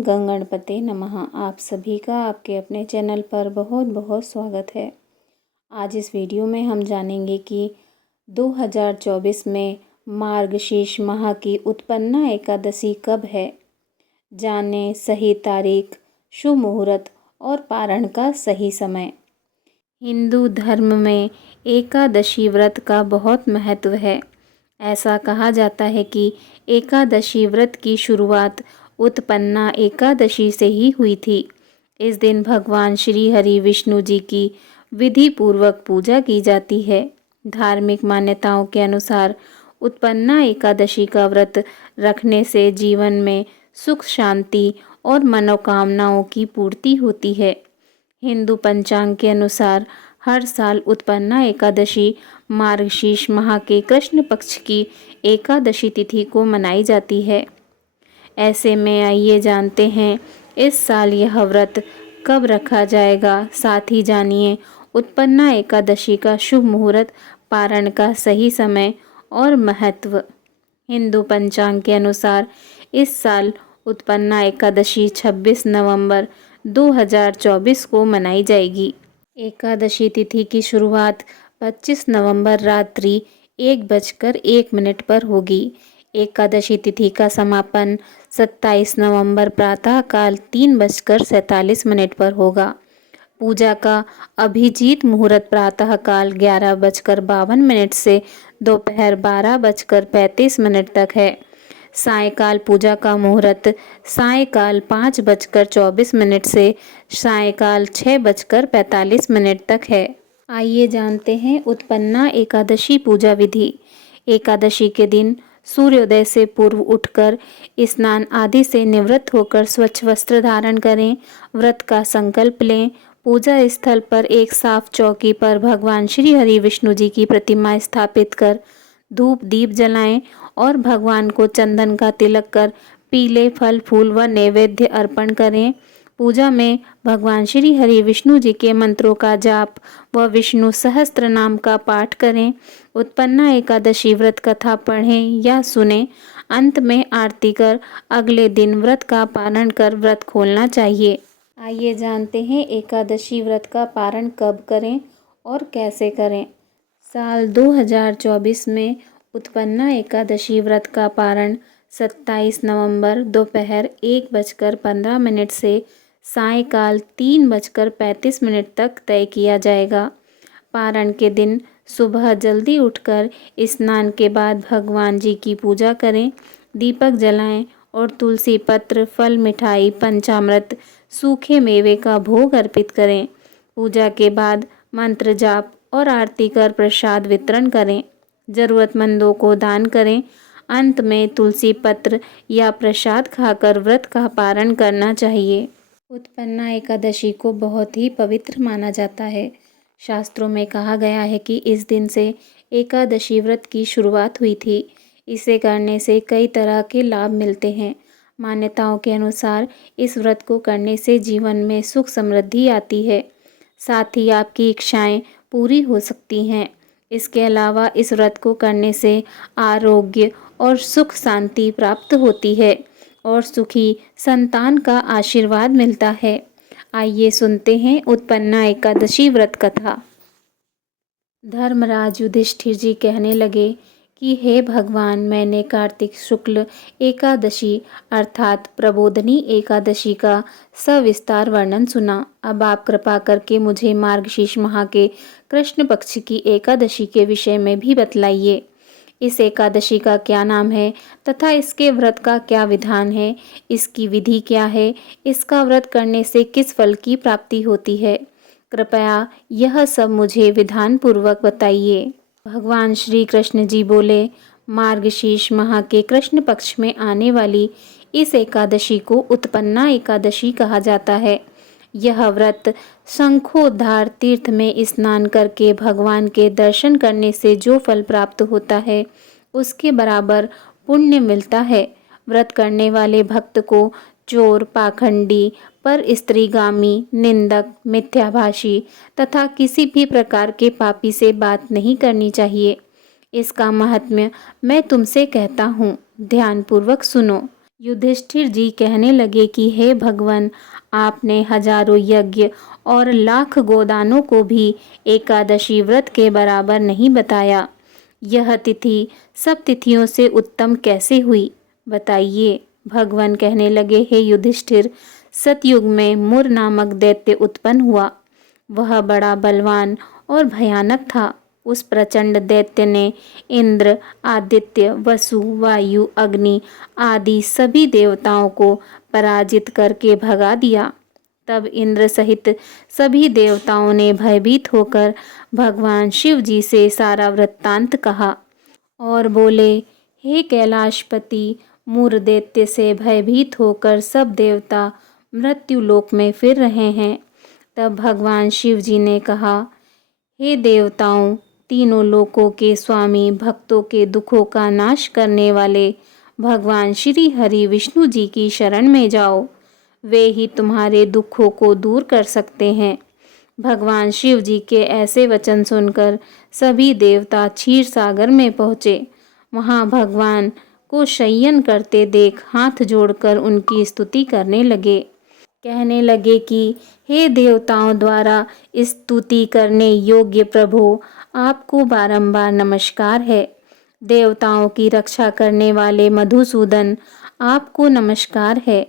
ओम गंगणपते नमः। आप सभी का आपके अपने चैनल पर बहुत बहुत स्वागत है। आज इस वीडियो में हम जानेंगे कि 2024 में मार्गशीर्ष माह की उत्पन्ना एकादशी कब है। जाने सही तारीख, शुभ मुहूर्त और पारण का सही समय। हिंदू धर्म में एकादशी व्रत का बहुत महत्व है। ऐसा कहा जाता है कि एकादशी व्रत की शुरुआत उत्पन्ना एकादशी से ही हुई थी। इस दिन भगवान श्री हरि विष्णु जी की विधि पूर्वक पूजा की जाती है। धार्मिक मान्यताओं के अनुसार उत्पन्ना एकादशी का व्रत रखने से जीवन में सुख, शांति और मनोकामनाओं की पूर्ति होती है। हिंदू पंचांग के अनुसार हर साल उत्पन्ना एकादशी मार्गशीर्ष माह के कृष्ण पक्ष की एकादशी तिथि को मनाई जाती है। ऐसे में आइए जानते हैं इस साल यह व्रत कब रखा जाएगा। साथ ही जानिए उत्पन्ना एकादशी का शुभ मुहूर्त, पारण का सही समय और महत्व। हिंदू पंचांग के अनुसार इस साल उत्पन्ना एकादशी 26 नवंबर 2024 को मनाई जाएगी। एकादशी तिथि की शुरुआत 25 नवंबर रात्रि 1:01 पर होगी। एकादशी तिथि का समापन 27 नवंबर प्रातःकाल 3:47 पर होगा। पूजा का अभिजीत मुहूर्त प्रातःकाल 11:52 से दोपहर 12:35 तक है। सायंकाल पूजा का मुहूर्त सायंकाल 5:24 से सायंकाल 6:45 तक है। आइए जानते हैं उत्पन्ना एकादशी पूजा विधि। एकादशी के दिन सूर्योदय से पूर्व उठकर स्नान आदि से निवृत्त होकर स्वच्छ वस्त्र धारण करें। व्रत का संकल्प लें। पूजा स्थल पर एक साफ चौकी पर भगवान श्री हरि विष्णु जी की प्रतिमा स्थापित कर धूप दीप जलाएं और भगवान को चंदन का तिलक कर पीले फल फूल व नैवेद्य अर्पण करें। पूजा में भगवान श्री हरि विष्णु जी के मंत्रों का जाप व विष्णु सहस्त्र नाम का पाठ करें। उत्पन्ना एकादशी व्रत कथा पढ़ें या सुनें। अंत में आरती कर अगले दिन व्रत का पारण कर व्रत खोलना चाहिए। आइए जानते हैं एकादशी व्रत का पारण कब करें और कैसे करें। साल 2024 में उत्पन्ना एकादशी व्रत का पारण 27 नवंबर दोपहर 1:15 से सायंकाल 3:35 तक तय किया जाएगा। पारण के दिन सुबह जल्दी उठकर स्नान के बाद भगवान जी की पूजा करें, दीपक जलाएं और तुलसी पत्र, फल, मिठाई, पंचामृत, सूखे मेवे का भोग अर्पित करें। पूजा के बाद मंत्र जाप और आरती कर प्रसाद वितरण करें। जरूरतमंदों को दान करें। अंत में तुलसी पत्र या प्रसाद खाकर व्रत का पारण करना चाहिए। उत्पन्ना एकादशी को बहुत ही पवित्र माना जाता है। शास्त्रों में कहा गया है कि इस दिन से एकादशी व्रत की शुरुआत हुई थी। इसे करने से कई तरह के लाभ मिलते हैं। मान्यताओं के अनुसार इस व्रत को करने से जीवन में सुख समृद्धि आती है, साथ ही आपकी इच्छाएं पूरी हो सकती हैं। इसके अलावा इस व्रत को करने से आरोग्य और सुख शांति प्राप्त होती है और सुखी संतान का आशीर्वाद मिलता है। आइए सुनते हैं उत्पन्ना एकादशी व्रत कथा। धर्मराज युधिष्ठिर जी कहने लगे कि हे भगवान, मैंने कार्तिक शुक्ल एकादशी अर्थात प्रबोधनी एकादशी का सविस्तार वर्णन सुना। अब आप कृपा करके मुझे मार्गशीर्ष माह के कृष्ण पक्ष की एकादशी के विषय में भी बतलाइए। इस एकादशी का क्या नाम है तथा इसके व्रत का क्या विधान है, इसकी विधि क्या है, इसका व्रत करने से किस फल की प्राप्ति होती है। कृपया यह सब मुझे विधान पूर्वक बताइए। भगवान श्री कृष्ण जी बोले, मार्गशीर्ष माह के कृष्ण पक्ष में आने वाली इस एकादशी को उत्पन्ना एकादशी कहा जाता है। यह व्रत शंखोद्धार तीर्थ में स्नान करके भगवान के दर्शन करने से जो फल प्राप्त होता है उसके बराबर पुण्य मिलता है। व्रत करने वाले भक्त को चोर, पाखंडी, पर स्त्रीगामी, निंदक, मिथ्याभाषी तथा किसी भी प्रकार के पापी से बात नहीं करनी चाहिए। इसका महात्म्य मैं तुमसे कहता हूँ, ध्यानपूर्वक सुनो। युधिष्ठिर जी कहने लगे कि हे भगवान, आपने हजारों यज्ञ और लाख गोदानों को भी एकादशी व्रत के बराबर नहीं बताया। यह तिथि सब तिथियों से उत्तम कैसे हुई, बताइए। भगवान कहने लगे, हे युधिष्ठिर, सतयुग में मुर नामक दैत्य उत्पन्न हुआ। वह बड़ा बलवान और भयानक था। उस प्रचंड दैत्य ने इंद्र, आदित्य, वसु, वायु, अग्नि आदि सभी देवताओं को पराजित करके भगा दिया। तब इंद्र सहित सभी देवताओं ने भयभीत होकर भगवान शिव जी से सारा वृत्तांत कहा और बोले, हे कैलाशपति, मूर दैत्य से भयभीत होकर सब देवता मृत्युलोक में फिर रहे हैं। तब भगवान शिव जी ने कहा, हे देवताओं, तीनों लोकों के स्वामी, भक्तों के दुखों का नाश करने वाले भगवान श्री हरि विष्णु जी की शरण में जाओ। वे ही तुम्हारे दुखों को दूर कर सकते हैं। भगवान शिव जी के ऐसे वचन सुनकर सभी देवता क्षीर सागर में पहुँचे। वहाँ भगवान को शयन करते देख हाथ जोड़कर उनकी स्तुति करने लगे। कहने लगे कि हे देवताओं द्वारा स्तुति करने योग्य प्रभु, आपको बारंबार नमस्कार है। देवताओं की रक्षा करने वाले मधुसूदन, आपको नमस्कार है।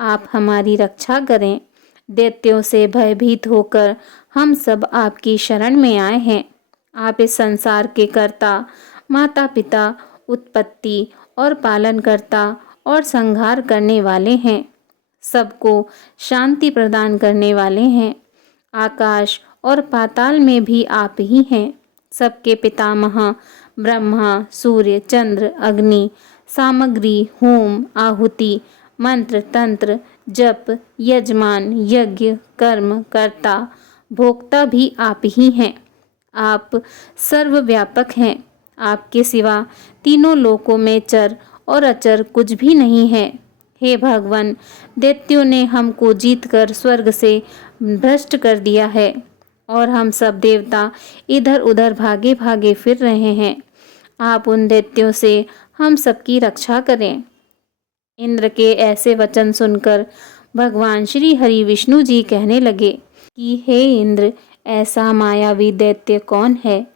आप हमारी रक्षा करें। दैत्यों से भयभीत होकर हम सब आपकी शरण में आए हैं। आप इस संसार के कर्ता, माता पिता, उत्पत्ति और पालनकर्ता और संहार करने वाले हैं। सबको शांति प्रदान करने वाले हैं। आकाश और पाताल में भी आप ही हैं। सबके पितामह ब्रह्मा, सूर्य, चंद्र, अग्नि, सामग्री, होम, आहुति, मंत्र, तंत्र, जप, यजमान, यज्ञ, कर्म, कर्ता, भोक्ता भी आप ही हैं। आप सर्वव्यापक हैं। आपके सिवा तीनों लोकों में चर और अचर कुछ भी नहीं है। हे भगवान, दैत्यों ने हमको जीतकर स्वर्ग से भ्रष्ट कर दिया है और हम सब देवता इधर उधर भागे भागे फिर रहे हैं। आप उन दैत्यों से हम सबकी रक्षा करें। इंद्र के ऐसे वचन सुनकर भगवान श्री हरि विष्णु जी कहने लगे कि हे इंद्र, ऐसा मायावी दैत्य कौन है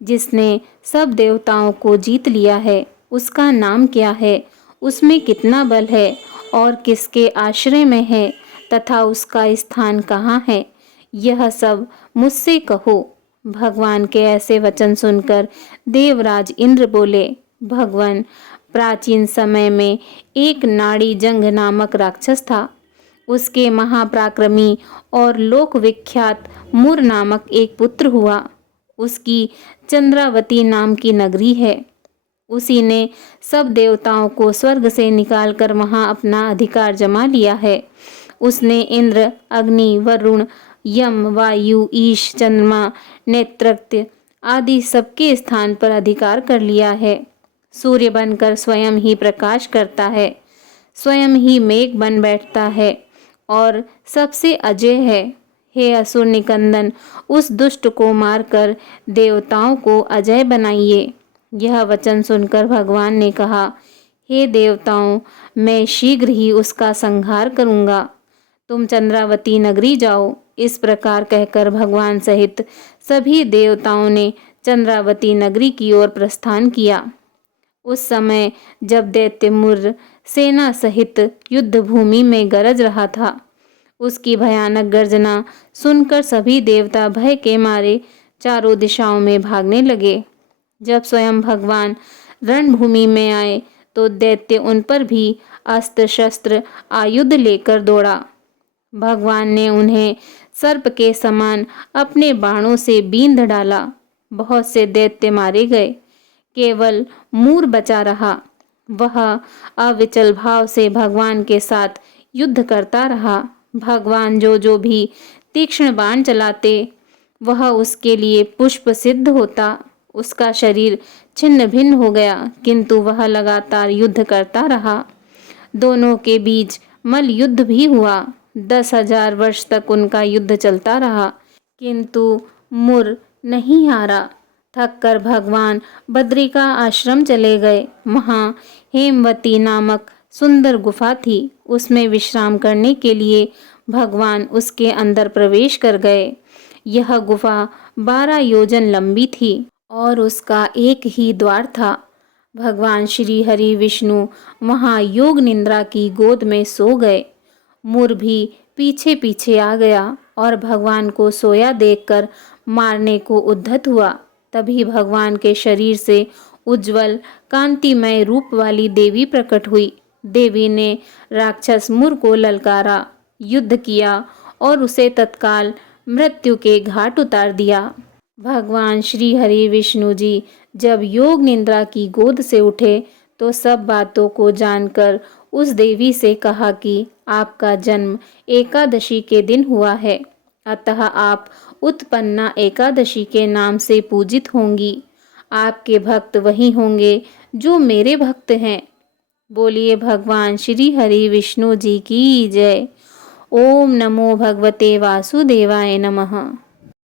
जिसने सब देवताओं को जीत लिया है? उसका नाम क्या है? उसमें कितना बल है और किसके आश्रय में है तथा उसका स्थान कहाँ है? यह सब मुझसे कहो। भगवान के ऐसे वचन सुनकर देवराज इंद्र बोले, भगवान, प्राचीन समय में एक नाड़ी जंग नामक राक्षस था। उसके महापराक्रमी और लोक विख्यात मुर नामक एक पुत्र हुआ। उसकी चंद्रावती नाम की नगरी है। उसी ने सब देवताओं को स्वर्ग से निकालकर वहां अपना अधिकार जमा लिया है। उसने इंद्र, अग्नि, वरुण, यम, वायु, ईश, चंद्रमा, नेत्रत्य आदि सबके स्थान पर अधिकार कर लिया है। सूर्य बनकर स्वयं ही प्रकाश करता है, स्वयं ही मेघ बन बैठता है और सबसे अजय है। हे असुर निकंदन, उस दुष्ट को मारकर देवताओं को अजय बनाइए। यह वचन सुनकर भगवान ने कहा, हे देवताओं, मैं शीघ्र ही उसका संहार करूंगा। तुम चंद्रावती नगरी जाओ। इस प्रकार कहकर भगवान सहित सभी देवताओं ने चंद्रावती नगरी की ओर प्रस्थान किया। उस समय जब दैत्य मुर सेना सहित युद्ध भूमि में गरज रहा था, उसकी भयानक गर्जना सुनकर सभी देवता भय के मारे चारों दिशाओं में भागने लगे। जब स्वयं भगवान रणभूमि में आए तो दैत्य उन पर भी अस्त्र शस्त्र आयुध लेकर दौड़ा। भगवान ने उन्हें सर्प के समान अपने बाणों से बींध डाला। बहुत से दैत्य मारे गए, केवल मूर बचा रहा। वह अविचल भाव से भगवान के साथ युद्ध करता रहा। भगवान जो भी तीक्ष्ण बाण चलाते, वह उसके लिए पुष्प सिद्ध होता। उसका शरीर छिन्न भिन्न हो गया, किंतु वह लगातार युद्ध करता रहा। दोनों के बीच मल युद्ध भी हुआ। 10,000 वर्ष तक उनका युद्ध चलता रहा, किंतु मुर नहीं हारा। थक कर भगवान बद्रिका आश्रम चले गए। वहाँ हेमवती नामक सुंदर गुफा थी। उसमें विश्राम करने के लिए भगवान उसके अंदर प्रवेश कर गए। यह गुफा 12 योजन लंबी थी और उसका एक ही द्वार था। भगवान श्री हरि विष्णु वहाँ योग निद्रा की गोद में सो गए। मुर भी पीछे पीछे आ गया और भगवान को सोया देखकर मारने को उद्धत हुआ। तभी भगवान के शरीर से उज्जवल कांतिमय रूप वाली देवी प्रकट हुई। देवी ने राक्षस मुर को ललकारा, युद्ध किया और उसे तत्काल मृत्यु के घाट उतार दिया। भगवान श्री हरि विष्णु जी जब योग निद्रा की गोद से उठे तो सब बातों को जानकर उस देवी से कहा कि आपका जन्म एकादशी के दिन हुआ है, अतः आप उत्पन्ना एकादशी के नाम से पूजित होंगी। आपके भक्त वही होंगे जो मेरे भक्त हैं। बोलिए भगवान श्री हरि विष्णु जी की जय। ओम नमो भगवते वासुदेवाय नमः।